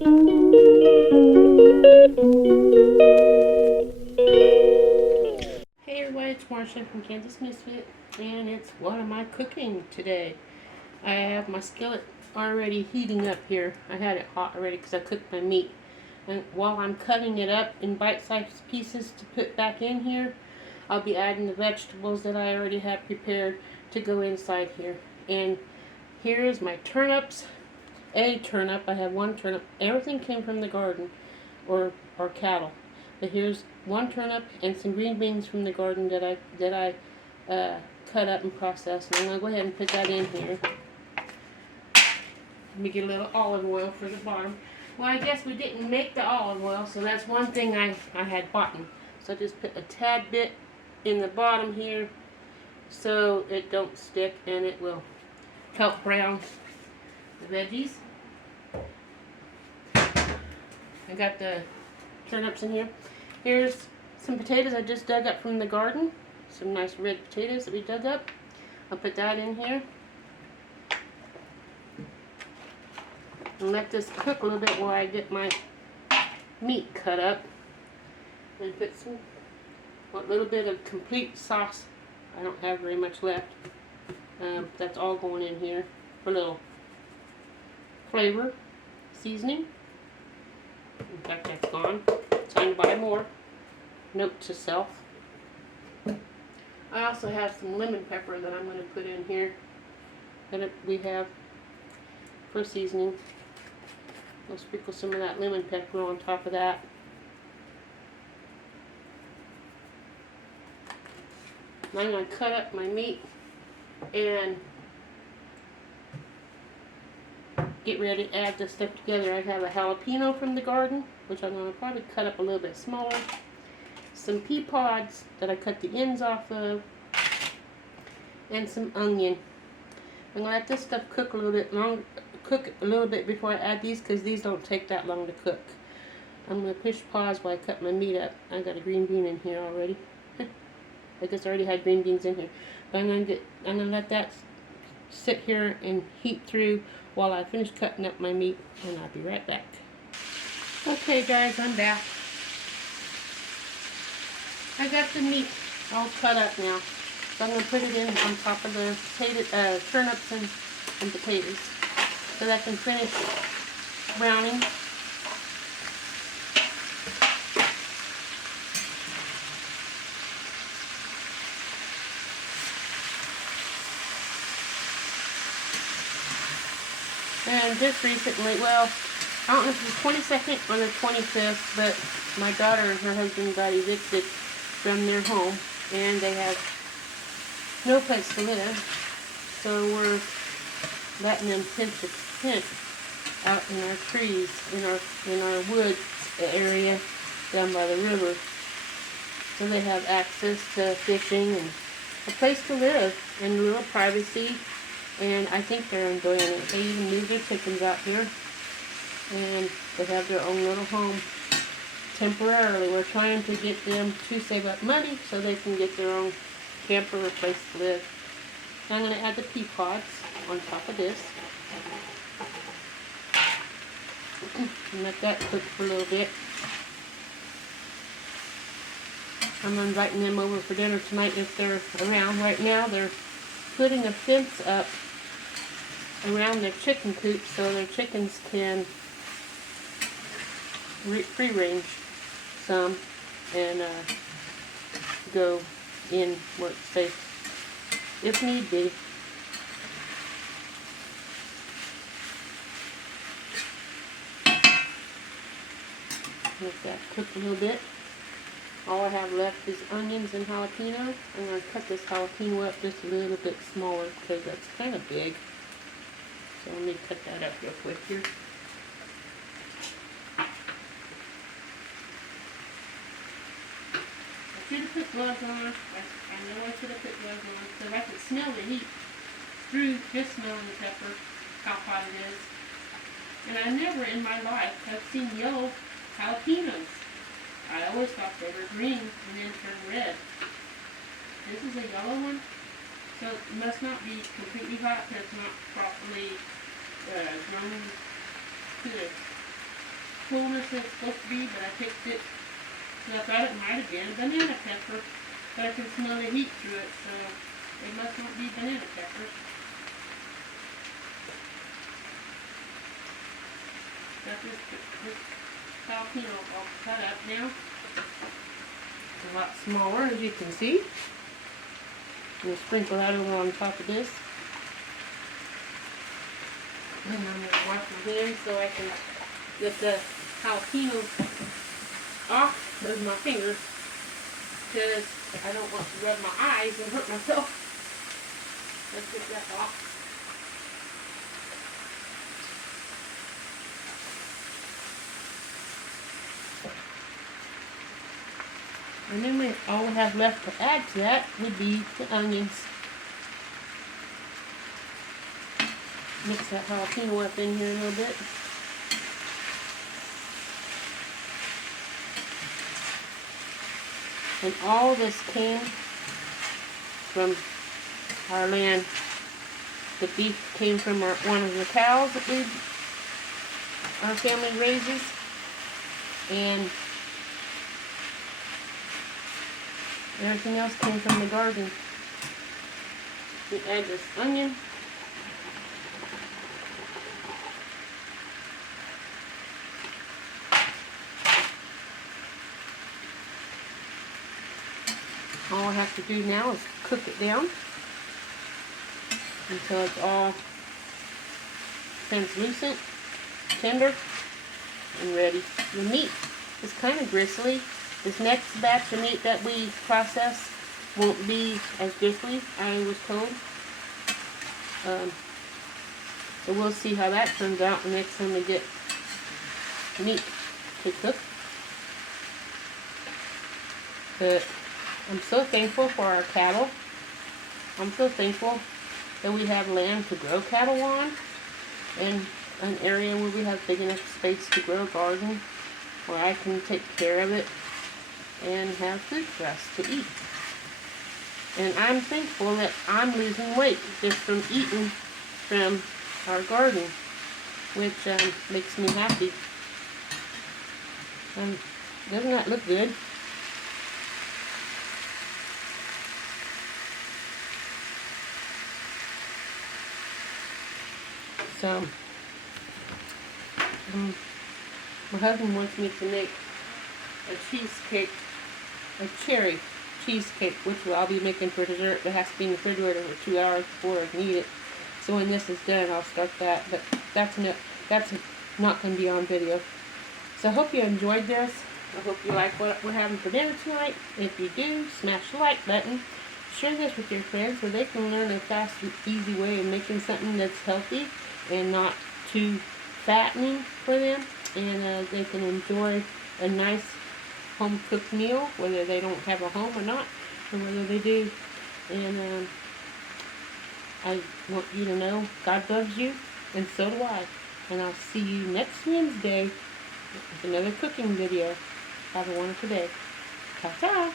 Hey everybody, it's Marsha from Kansas Misfit, and it's what am I cooking today? I have my skillet already heating up here. I had it hot already because I cooked my meat. And while I'm cutting it up in bite-sized pieces to put back in here, I'll be adding the vegetables that I already have prepared to go inside here. And here is my turnips. A turnip. I have one turnip. Everything came from the garden or cattle. But here's one turnip and some green beans from the garden that I cut up and processed. And I'm gonna go ahead and put that in here. Let me get a little olive oil for the bottom. Well, I guess we didn't make the olive oil, so that's one thing I had bought. So I just put a tad bit in the bottom here so it don't stick and it will help brown the veggies. I got the turnips in here. Here's some potatoes I just dug up from the garden. Some nice red potatoes that we dug up. I'll put that in here. And let this cook a little bit while I get my meat cut up. And put a little bit of complete sauce. I don't have very much left. That's all going in here for a little flavor, seasoning. In fact, that's gone. Time to buy more. Note to self. I also have some lemon pepper that I'm going to put in here that we have for seasoning. I'll sprinkle some of that lemon pepper on top of that. Now I'm going to cut up my meat and get ready to add this stuff together. I have a jalapeno from the garden, which I'm going to probably cut up a little bit smaller. Some pea pods that I cut the ends off of, and some onion. I'm going to let this stuff cook a little bit before I add these, because these don't take that long to cook. I'm going to push pause while I cut my meat up. I got a green bean in here already. I guess I already had green beans in here. But I'm going to let that sit here and heat through while I finish cutting up my meat, and I'll be right back. Okay guys, I'm back. I got the meat all cut up now. So I'm going to put it in on top of the turnips and potatoes so that I can finish browning. And just recently, well, I don't know if it's the 22nd or the 25th, but my daughter and her husband got evicted from their home, and they have no place to live, so we're letting them pitch a tent out in our trees, in our woods area down by the river, so they have access to fishing and a place to live and a little privacy. And I think they're enjoying it. They even moved their chickens out here, and they have their own little home temporarily. We're trying to get them to save up money so they can get their own camper or place to live. Now I'm going to add the pea pods on top of this. And let that cook for a little bit. I'm inviting them over for dinner tonight if they're around. Right now they're putting a fence up around their chicken coop so their chickens can free range some and go in where it's safe if need be. Let that cook a little bit. All I have left is onions and jalapeno. I'm going to cut this jalapeno up just a little bit smaller because that's kind of big. So let me cut that up real quick here. I should have put gloves on. I know I should have put gloves on so I could smell the heat through just smelling the pepper, how hot it is. And I never in my life have seen yellow jalapenos. I always thought they were green and then turn red. This is a yellow one, so it must not be completely hot because it's not properly grown to coolness than it's supposed to be, but I picked it. So I thought it might have been banana pepper, but I can smell the heat through it, so it must not be banana peppers. Got this jalapeno all cut up now. It's a lot smaller, as you can see. I'm going to sprinkle that over on top of this. And I'm going to wash my hands so I can get the jalapeno off of my fingers, because I don't want to rub my eyes and hurt myself. Let's get that off. And then all we have left to add to that would be the onions. Mix that jalapeno up in here a little bit. And all this came from our land. The beef came from one of the cows that our family raises. And everything else came from the garden. We add this onion. All I have to do now is cook it down until it's all translucent, tender, and ready. The meat is kind of gristly. This next batch of meat that we process won't be as gristly, I was told. So we'll see how that turns out the next time we get meat to cook. But I'm so thankful for our cattle. I'm so thankful that we have land to grow cattle on, and an area where we have big enough space to grow a garden where I can take care of it and have food for us to eat. And I'm thankful that I'm losing weight just from eating from our garden, which makes me happy. Doesn't that look good? So, my husband wants me to make a cheesecake, a cherry cheesecake, which I'll be making for dessert. It has to be in the refrigerator for 2 hours before I can eat it. So when this is done, I'll start that. But that's not going to be on video. So I hope you enjoyed this. I hope you like what we're having for dinner tonight. If you do, smash the like button. Share this with your friends so they can learn a fast and easy way of making something that's healthy and not too fattening for them. And they can enjoy a nice home-cooked meal, whether they don't have a home or not, or whether they do. And I want you to know God loves you, and so do I. And I'll see you next Wednesday with another cooking video. Have a wonderful day. Ta-ta!